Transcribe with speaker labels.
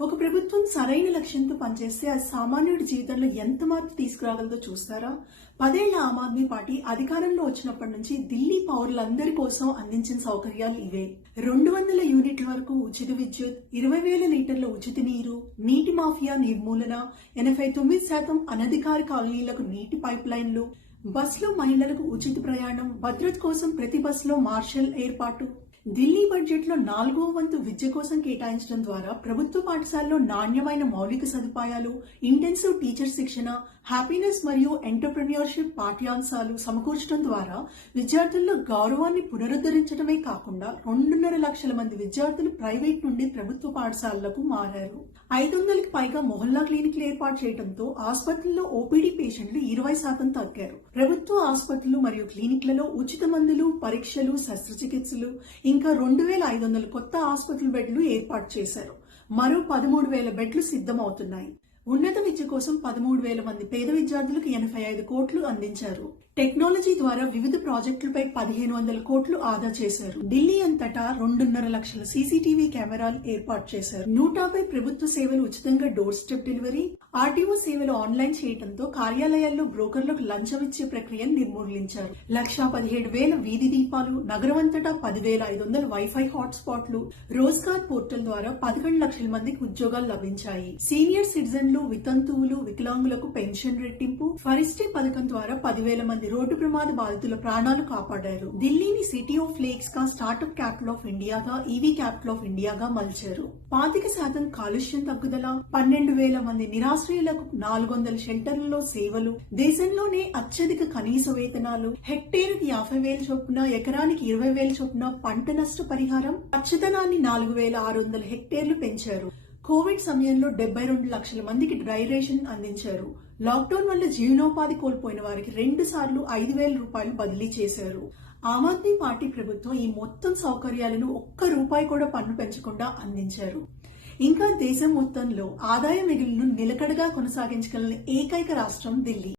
Speaker 1: ఒక ప్రభుత్వం సరైన లక్ష్యంతో పనిచేస్తే అది సామాన్యుడి జీవితంలో ఎంత మార్పు తీసుకురాగలదో చూస్తారా? పదేళ్ళ ఆమ్ ఆద్మీ పార్టీ అధికారంలో వచ్చినప్పటి నుంచి ఢిల్లీ పౌరులందరి కోసం అందించిన సౌకర్యాలు ఇవే. రెండు వందల యూనిట్ల వరకు ఉచిత విద్యుత్ ఇరవై వేల లీటర్ల ఉచిత నీరు నీటి మాఫియా నిర్మూలన ఎనభై తొమ్మిది శాతం అనధికార కాలనీలకు నీటి పైప్ లైన్లు బస్సులో మహిళలకు ఉచిత ప్రయాణం భద్రత కోసం ప్రతి బస్సులో మార్షల్ ఏర్పాటు ఢిల్లీ బడ్జెట్లో నాలుగో వంతు విద్య కోసం కేటాయించడం ద్వారా ప్రభుత్వ పాఠశాలలో నాణ్యమైన మౌలిక సదుపాయాలు ఇంటెన్సివ్ టీచర్ శిక్షణ హ్యాపీనెస్ మరియు ఎంటర్ప్రెన్యూర్షిప్ పాఠ్యాంశాలు సమకూర్చడం ద్వారా విద్యార్థుల్లో గౌరవాన్ని పునరుద్ధరించడమే కాకుండా రెండున్నర లక్షల మంది విద్యార్థులు ప్రైవేట్ నుండి ప్రభుత్వ పాఠశాలలకు మారారు. ఐదు వందలకి పైగా మొహల్లా క్లినిక్లు ఏర్పాటు చేయడంతో ఆసుపత్రుల్లో ఓపీడీ పేషెంట్లు ఇరవై శాతం తగ్గారు. ప్రభుత్వ ఆసుపత్రులు మరియు క్లినిక్లలో ఉచిత మందులు పరీక్షలు శస్త్రచికిత్సలు ఇంకా రెండు వేల ఐదు వందల కొత్త ఆసుపత్రుల బెడ్లు ఏర్పాటు చేశారు. మరో పదమూడు వేల బెడ్లు సిద్ధమవుతున్నాయి. ఉన్నత విద్య కోసం పదమూడు వేల మంది పేద విద్యార్థులకు ఎనభై ఐదు కోట్లు అందించారు. టెక్నాలజీ ద్వారా వివిధ ప్రాజెక్టులపై పదిహేను వందల కోట్లు ఆదా చేశారు. ఢిల్లీ అంతటా రెండున్నర లక్షల సీసీటీవీ కెమెరాలు ఏర్పాటు చేశారు. నూట ప్రభుత్వ సేవలు ఉచితంగా డోర్ స్టెప్ డెలివరీ ఆర్టీఓ సేవలు ఆన్లైన్ చేయడంతో కార్యాలయాల్లో బ్రోకర్లకు లంచం ఇచ్చే ప్రక్రియను నిర్మూలించారు. లక్షా పదిహేడు వేల వీధి దీపాలు నగరమంతటా పదివేల ఐదు వందల వైఫై హాట్స్పాట్లు రోజ్గార్ పోర్టల్ ద్వారా పదకొండు లక్షల మందికి ఉద్యోగాలు లభించాయి. సీనియర్ సిటిజన్లు వితంతువులు వికలాంగులకు పెన్షన్ రెట్టింపు ఫరిస్టే పథకం ద్వారా పదివేల మంది మంది రోడ్డు ప్రమాద బాధితుల ప్రాణాలు కాపాడారు. ఢిల్లీని సిటీ ఆఫ్ లేక్స్గా స్టార్టప్ క్యాపిటల్ ఆఫ్ ఇండియాగా ఈవీ క్యాపిటల్ ఆఫ్ ఇండియాగా మలిచారు. పాతిక శాతం కాలుష్యం తగ్గుదల పన్నెండు వేల మంది నిరాశ్రయులకు నాలుగు వందల షెల్టర్లలో సేవలు దేశంలోనే అత్యధిక కనీస వేతనాలు హెక్టేరుకి యాభై వేల చొప్పున ఎకరానికి ఇరవై వేల చొప్పున పంట నష్ట పరిహారం పచ్చదనాన్ని నాలుగు వేల ఆరు వందల హెక్టేర్లు పెంచారు. కోవిడ్ సమయంలో డెబ్బై రెండు లక్షల మందికి డ్రై రేషన్ అందించారు. లాక్డౌన్ వల్ల జీవనోపాధి కోల్పోయిన వారికి రెండు సార్లు ఐదు వేల రూపాయలు బదిలీ చేశారు. ఆమ్ ఆద్మీ పార్టీ ప్రభుత్వం ఈ మొత్తం సౌకర్యాలను ఒక్క రూపాయి కూడా పన్ను పెంచకుండా అందించారు. ఇంకా దేశం మొత్తంలో ఆదాయ మిగులును నిలకడగా కొనసాగించగల ఏకైక రాష్ట్రం ఢిల్లీ.